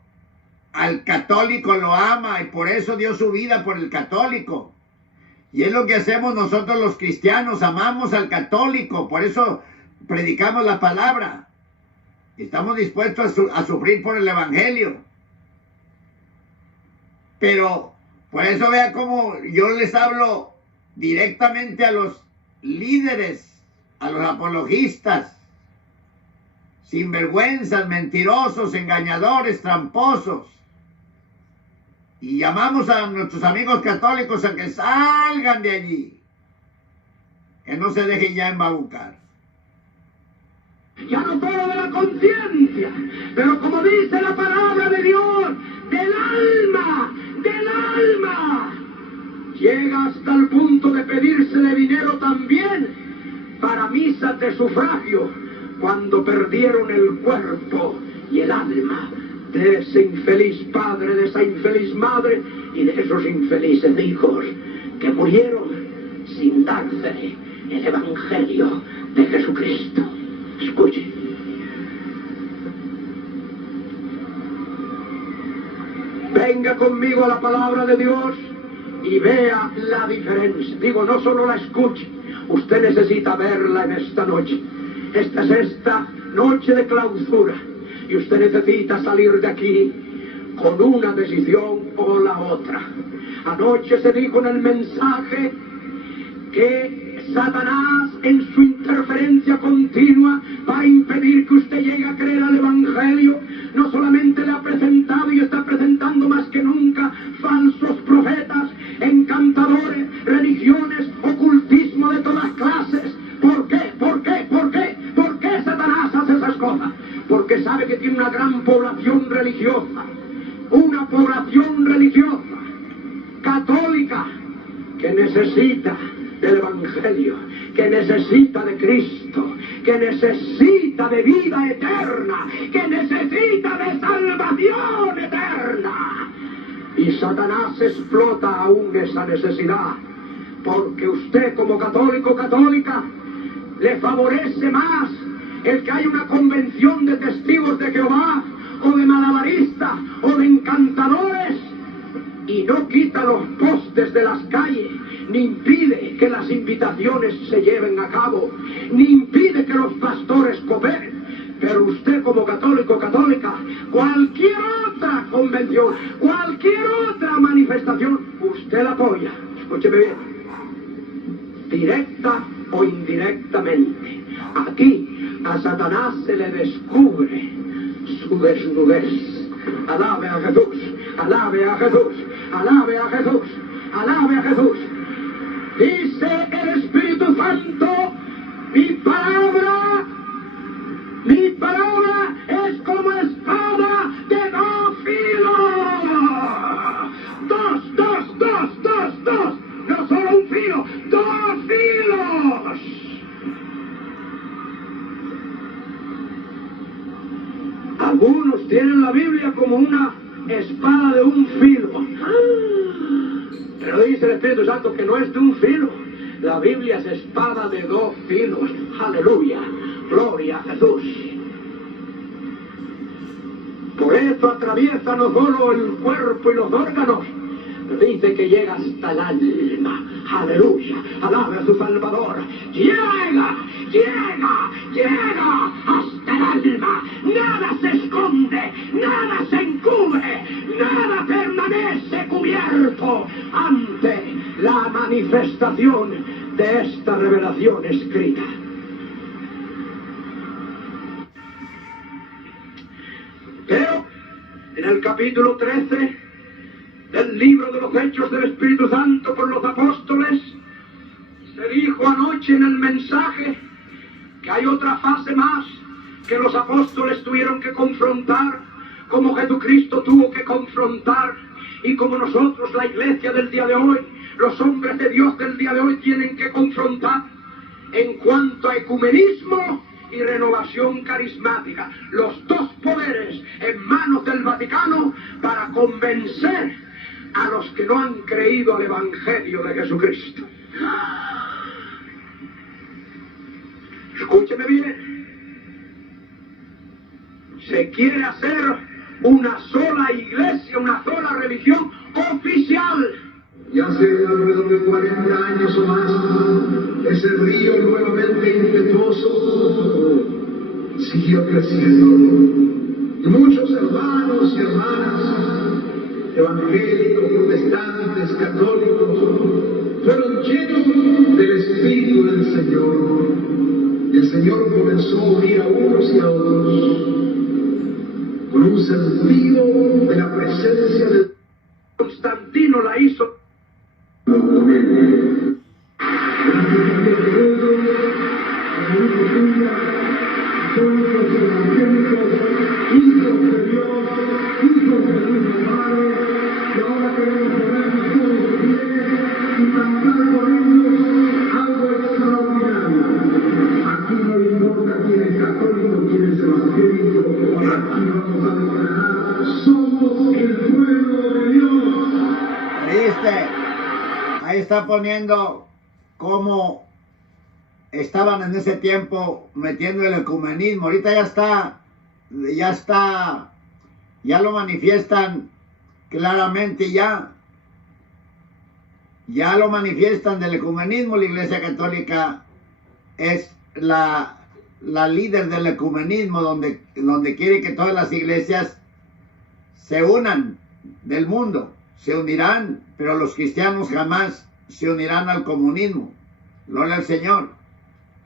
al católico lo ama y por eso dio su vida por el católico. Y es lo que hacemos nosotros los cristianos, amamos al católico, por eso predicamos la palabra. Estamos dispuestos a sufrir por el evangelio. Pero por eso vea cómo yo les hablo directamente a los líderes, a los apologistas, sinvergüenzas, mentirosos, engañadores, tramposos. Y llamamos a nuestros amigos católicos a que salgan de allí, que no se dejen ya embabucar. Ya no solo de la conciencia, pero como dice la palabra de Dios, del alma, del alma. Llega hasta el punto de pedirse de dinero también para misas de sufragio, cuando perdieron el cuerpo y el alma de ese infeliz padre, de esa infeliz madre y de esos infelices hijos que murieron sin darse el evangelio de Jesucristo. Escuche. Venga conmigo a la palabra de Dios y vea la diferencia. Digo, no solo la escuche, usted necesita verla en esta noche. Esta es esta noche de clausura. Y usted necesita salir de aquí con una decisión o la otra. Anoche se dijo en el mensaje que Satanás, en su interferencia continua para impedir que usted llegue a creer al Evangelio, no solamente le ha presentado y está presentando más que nunca falsos profetas, encantadores, religiones, ocultismo de todas clases. ¿Por qué? ¿Por qué? ¿Por qué? ¿Por qué Satanás hace esas cosas? Porque sabe que tiene una gran población religiosa, católica, que necesita del Evangelio, que necesita de Cristo, que necesita de vida eterna, que necesita de salvación eterna. Y Satanás explota aún esa necesidad, porque usted como católico, católica, le favorece más el que haya una convención de testigos de Jehová, o de malabaristas, o de encantadores, y no quita los postes de las calles, ni impide que las invitaciones se lleven a cabo, ni impide que los pastores cooperen. Pero usted como católico, católica, cualquier otra convención, cualquier otra manifestación, usted la apoya. Escúcheme bien, directa o indirectamente. Aquí a Satanás se le descubre su desnudez. Alabe a Jesús, alabe a Jesús, alabe a Jesús, alabe a Jesús. Dice el Espíritu Santo, mi palabra es como espada de dos filos. Dos, no solo un filo, dos filos. Algunos tienen la Biblia como una espada de un filo. Pero dice el Espíritu Santo que no es de un filo. La Biblia es espada de dos filos. Aleluya. Gloria a Jesús. Por eso atraviesa no solo el cuerpo y los órganos, dice que llega hasta el alma. Aleluya. Alabe a su Salvador. Llega hasta el alma. Nada se esconde, nada se encubre, nada permanece cubierto ante la manifestación de esta revelación escrita. Pero en el capítulo 13 del libro de los Hechos del Espíritu Santo por los apóstoles, se dijo anoche en el mensaje que hay otra fase más que los apóstoles tuvieron que confrontar, como Jesucristo tuvo que confrontar, y como nosotros, la iglesia del día de hoy, los hombres de Dios del día de hoy, tienen que confrontar en cuanto a ecumenismo y renovación carismática. Los dos poderes en manos del Vaticano para convencer a los que no han creído al Evangelio de Jesucristo. Escúcheme bien. Se quiere hacer una sola iglesia, una sola religión oficial. Y hace alrededor de 40 años o más, ese río nuevamente impetuoso siguió creciendo. Y muchos hermanos y hermanas, evangélicos, protestantes, católicos, fueron llenos del Espíritu del Señor. Y el Señor comenzó a unir a unos y a otros con un sentido de la presencia de Constantino la hizo. Ahí está poniendo cómo estaban en ese tiempo metiendo el ecumenismo. Ahorita ya lo manifiestan claramente, ya lo manifiestan del ecumenismo. La Iglesia Católica es la líder del ecumenismo, donde quiere que todas las iglesias se unan del mundo. Se unirán, pero los cristianos jamás se unirán al comunismo. Gloria al Señor.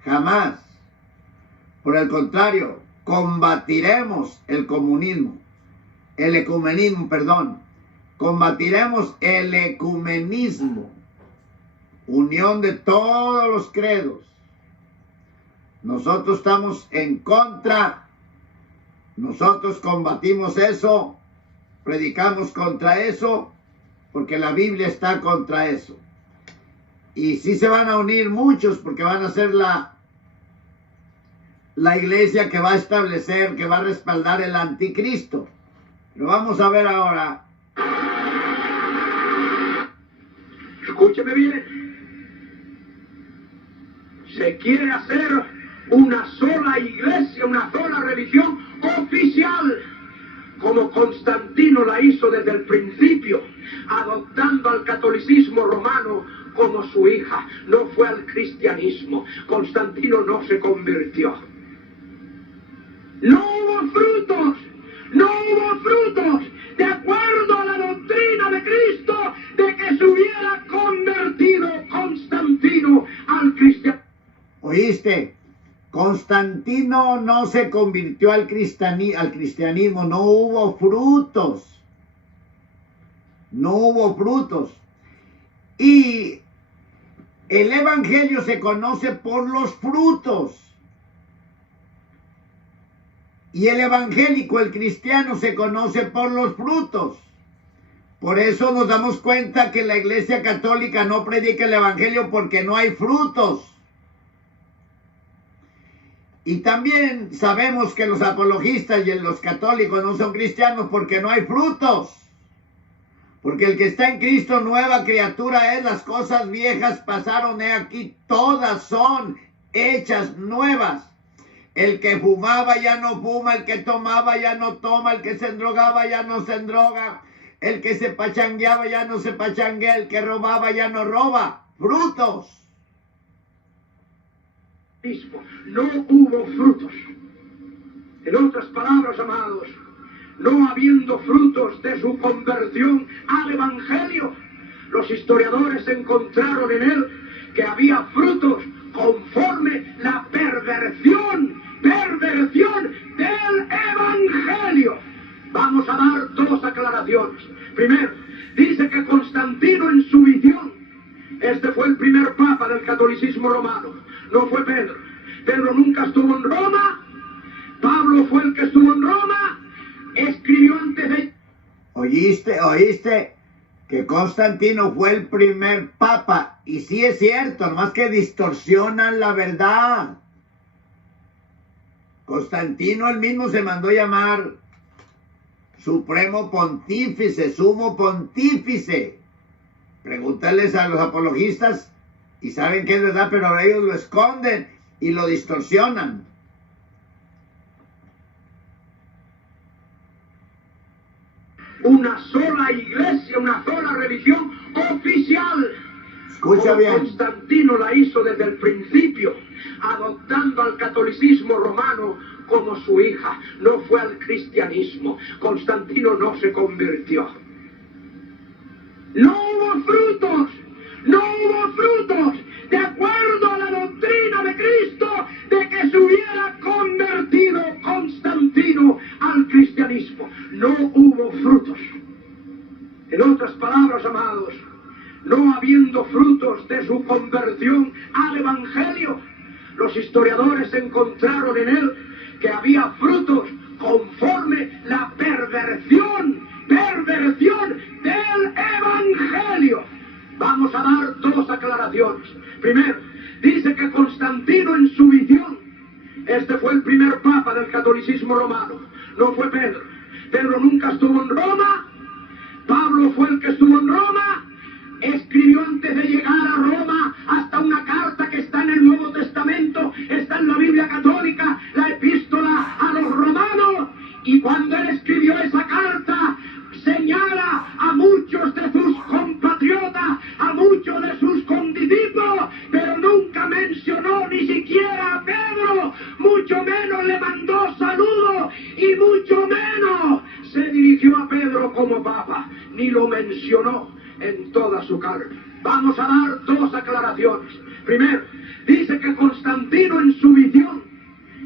Jamás. Por el contrario, combatiremos el comunismo. El ecumenismo, perdón. Combatiremos el ecumenismo. Unión de todos los credos. Nosotros estamos en contra. Nosotros combatimos eso. Predicamos contra eso. Porque la Biblia está contra eso. Y sí se van a unir muchos porque van a ser la iglesia que va a establecer, que va a respaldar el anticristo. Lo vamos a ver ahora. Escúcheme bien. Se quiere hacer una sola iglesia, una sola religión oficial, como Constantino la hizo desde el principio, adoptando al catolicismo romano como su hija. No fue al cristianismo. Constantino no se convirtió. No hubo frutos, no hubo frutos, de acuerdo a la doctrina de Cristo, de que se hubiera convertido Constantino al cristianismo. ¿Oíste? Constantino no se convirtió al cristianismo, no hubo frutos. No hubo frutos. Y el evangelio se conoce por los frutos. Y el evangélico, el cristiano, se conoce por los frutos. Por eso nos damos cuenta que la Iglesia Católica no predica el evangelio porque no hay frutos. Y también sabemos que los apologistas y los católicos no son cristianos porque no hay frutos. Porque el que está en Cristo, nueva criatura es. Las cosas viejas pasaron, he aquí, todas son hechas nuevas. El que fumaba ya no fuma, el que tomaba ya no toma, el que se endrogaba ya no se endroga, el que se pachangueaba ya no se pachanguea, el que robaba ya no roba. Frutos. No hubo frutos. En otras palabras, amados, no habiendo frutos de su conversión al evangelio, los historiadores encontraron en él que había frutos conforme la perversión del evangelio. Vamos a dar dos aclaraciones. Primero, dice que Constantino en su visión, este fue el primer papa del catolicismo romano, no fue Pedro. Pedro nunca estuvo en Roma. Pablo fue el que estuvo en Roma. Escribió antes de... ¿Oíste? Que Constantino fue el primer papa. Y sí es cierto, nomás que distorsionan la verdad. Constantino él mismo se mandó llamar supremo pontífice, sumo pontífice. Pregúntales a los apologistas y saben que es verdad, pero ellos lo esconden y lo distorsionan. Una sola iglesia, una sola religión oficial. Escucha bien. Constantino la hizo desde el principio, adoptando al catolicismo romano como su hija. No fue al cristianismo. Constantino no se convirtió. No hubo frutos, no hubo frutos, de acuerdo a la doctrina de Cristo, de que se hubiera convertido Constantino al cristianismo. No hubo frutos. En otras palabras, amados, no habiendo frutos de su conversión al evangelio, los historiadores encontraron en él que había frutos conforme la perversión del evangelio. Vamos a dar dos aclaraciones. Primero, dice que Constantino en su visión, este fue el primer papa del catolicismo romano, no fue Pedro. Pedro nunca estuvo en Roma. Pablo fue el que estuvo en Roma. Escribió antes de llegar a Roma hasta una carta que está en el Nuevo Testamento, está en la Biblia católica, la epístola a los romanos. Y cuando él escribió esa carta, señala a muchos de sus compatriotas, a muchos de sus condiscípulos, pero nunca mencionó ni siquiera a Pedro, mucho menos le mandó saludos y mucho menos se dirigió a Pedro como papa, ni lo mencionó. en toda su carne. Vamos a dar dos aclaraciones. Primero, dice que Constantino en su visión,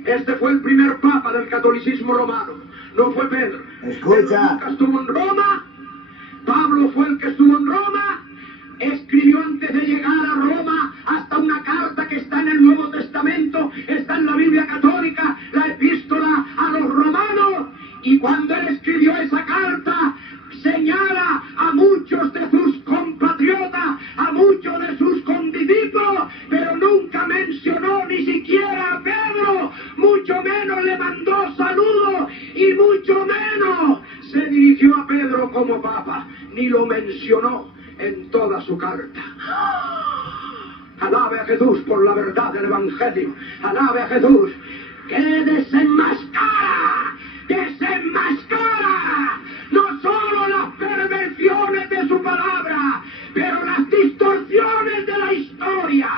este fue el primer papa del catolicismo romano, no fue Pedro. Escucha. Pedro nunca estuvo en Roma, Pablo fue el que estuvo en Roma, escribió antes de llegar a Roma hasta una carta que está en el Nuevo Testamento, está en la Biblia católica, la epístola a los romanos, y cuando él escribió esa carta, señala a muchos de sus compatriotas, a muchos de sus condiscípulos, pero nunca mencionó ni siquiera a Pedro, mucho menos le mandó saludos y mucho menos se dirigió a Pedro como papa, ni lo mencionó en toda su carta. Alabe a Jesús por la verdad del Evangelio, alabe a Jesús que desenmascara no solo las perversiones de su palabra, pero las distorsiones de la historia.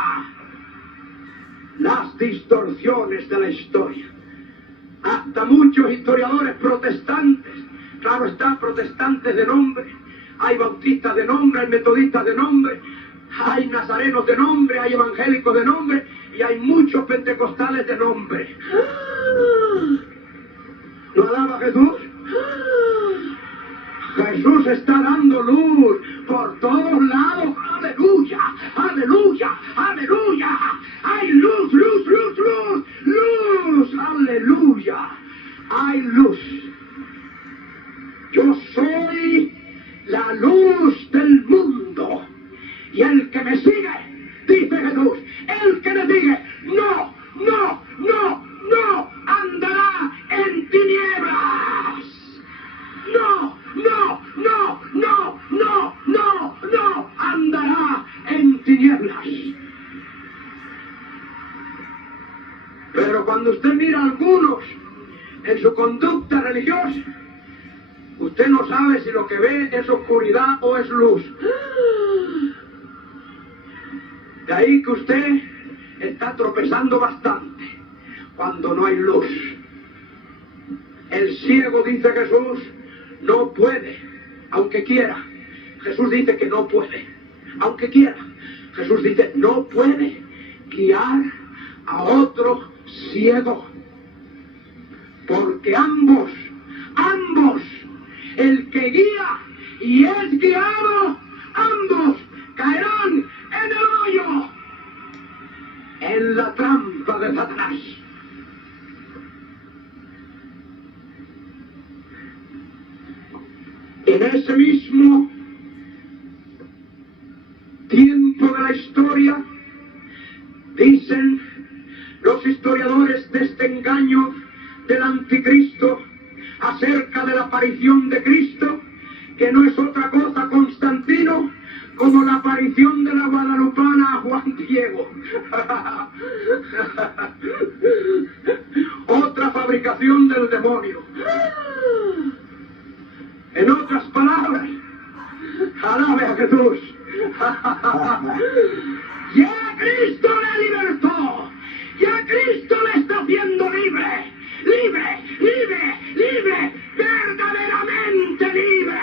Las distorsiones de la historia. Hasta muchos historiadores protestantes, claro está, protestantes de nombre, hay bautistas de nombre, hay metodistas de nombre, hay nazarenos de nombre, hay evangélicos de nombre, y hay muchos pentecostales de nombre. ¿No alaba a Jesús? Jesús está dando luz por todos lados. Aleluya, aleluya, aleluya. Hay luz, luz, luz, luz, luz. Aleluya. Hay luz. Yo soy la luz del mundo. Y el que me sigue, dice Jesús, el que me sigue, no andará en tinieblas. No andará en tinieblas. Pero cuando usted mira a algunos en su conducta religiosa, usted no sabe si lo que ve es oscuridad o es luz. De ahí que usted está tropezando bastante cuando no hay luz. El ciego, dice Jesús, no puede, aunque quiera. Jesús dice que no puede, aunque quiera. Jesús dice, no puede guiar a otro ciego. Porque ambos, el que guía y es guiado, ambos caerán en el hoyo, en la trampa de Satanás. En ese mismo tiempo de la historia, dicen los historiadores de este engaño del anticristo acerca de la aparición de Cristo, que no es otra cosa, Constantino, como la aparición de la guadalupana a Juan Diego. Otra fabricación del demonio. En otras palabras, alabe a Jesús. Ya Cristo le libertó. Ya Cristo le está haciendo libre. Libre, verdaderamente libre.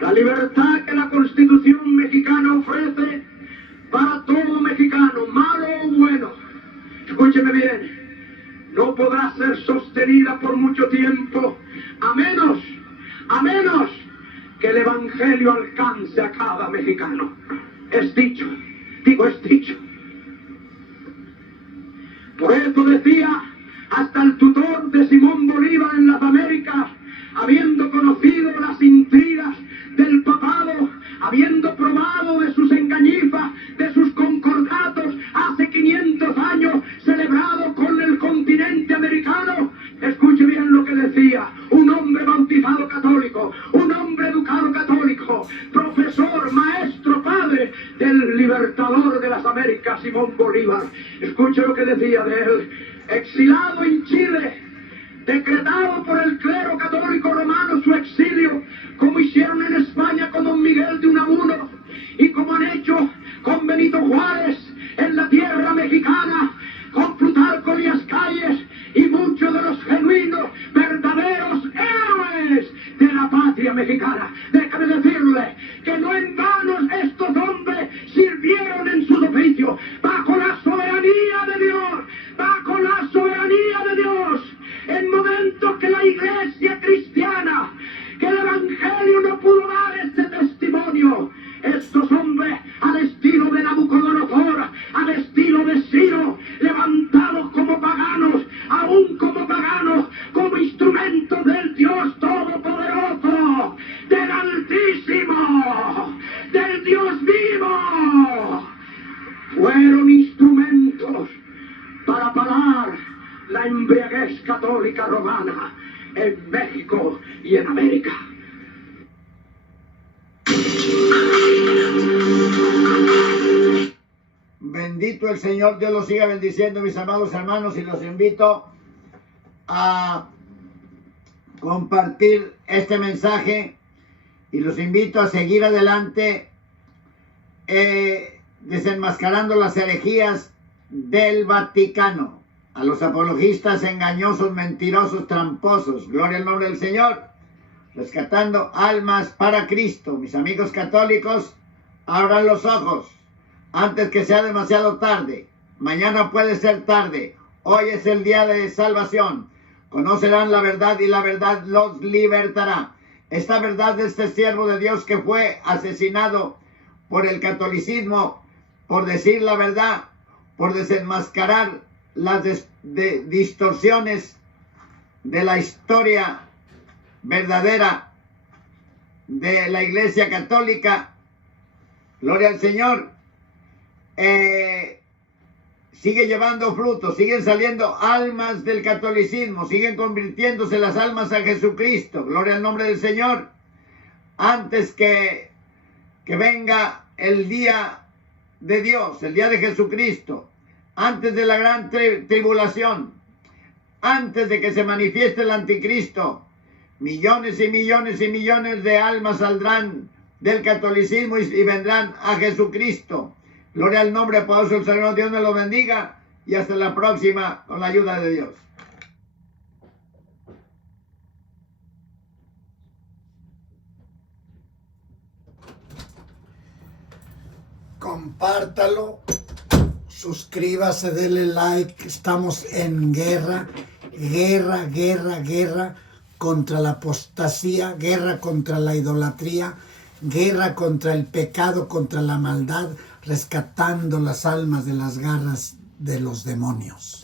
La libertad que la Constitución mexicana ofrece para todo mexicano, malo o bueno, escúcheme bien, no podrá ser sostenida por mucho tiempo, a menos que el Evangelio alcance a cada mexicano. Es dicho. Por eso decía hasta el tutor de Simón Bolívar en las Américas, habiendo conocido las intrigas del papado, habiendo probado de sus engañifas, de sus concordatos hace 500 años celebrados con el continente americano. Escuche bien lo que decía un hombre bautizado católico, un hombre educado católico, profesor, maestro, padre del libertador de las Américas, Simón Bolívar. Escuche lo que decía de él, exilado en Chile, decretado por el clero católico romano su exilio, como hicieron en España con don Miguel de Unamuno y como han hecho con Benito Juárez en la tierra mexicana, con Plutarco Elías Calles y muchos de los genuinos, verdaderos héroes Iglesia mexicana, déjame decirle que no en vano estos hombres sirvieron en sus oficios, bajo la soberanía de Dios, bajo la soberanía de Dios, en momentos que la Iglesia cristiana, que el Evangelio no pudo dar este testimonio. Estos hombres, al estilo de Nabucodonosor, al estilo de Ciro, levantados como paganos, aún como paganos, como instrumentos del Dios Todopoderoso, del Altísimo, del Dios vivo, fueron instrumentos para parar la embriaguez católica romana en México y en América. Bendito el Señor, Dios los siga bendiciendo, mis amados hermanos, y los invito a compartir este mensaje y los invito a seguir adelante desenmascarando las herejías del Vaticano, a los apologistas engañosos, mentirosos, tramposos. Gloria al nombre del Señor, rescatando almas para Cristo. Mis amigos católicos, abran los ojos antes que sea demasiado tarde. Mañana puede ser tarde. Hoy es el día de salvación. Conocerán la verdad y la verdad los libertará. Esta verdad de este siervo de Dios que fue asesinado por el catolicismo, por decir la verdad, por desenmascarar las distorsiones de la historia verdadera de la Iglesia Católica. Gloria al Señor. Sigue llevando frutos, siguen saliendo almas del catolicismo, siguen convirtiéndose las almas a Jesucristo. Gloria al nombre del Señor. Antes que venga el día de Dios, el día de Jesucristo, antes de la gran tribulación, antes de que se manifieste el anticristo, millones y millones y millones de almas saldrán del catolicismo y vendrán a Jesucristo. Gloria al nombre poderoso del Señor. Dios me lo bendiga y hasta la próxima con la ayuda de Dios. Compártalo, suscríbase, dele like. Estamos en guerra contra la apostasía, guerra contra la idolatría, guerra contra el pecado, contra la maldad, rescatando las almas de las garras de los demonios.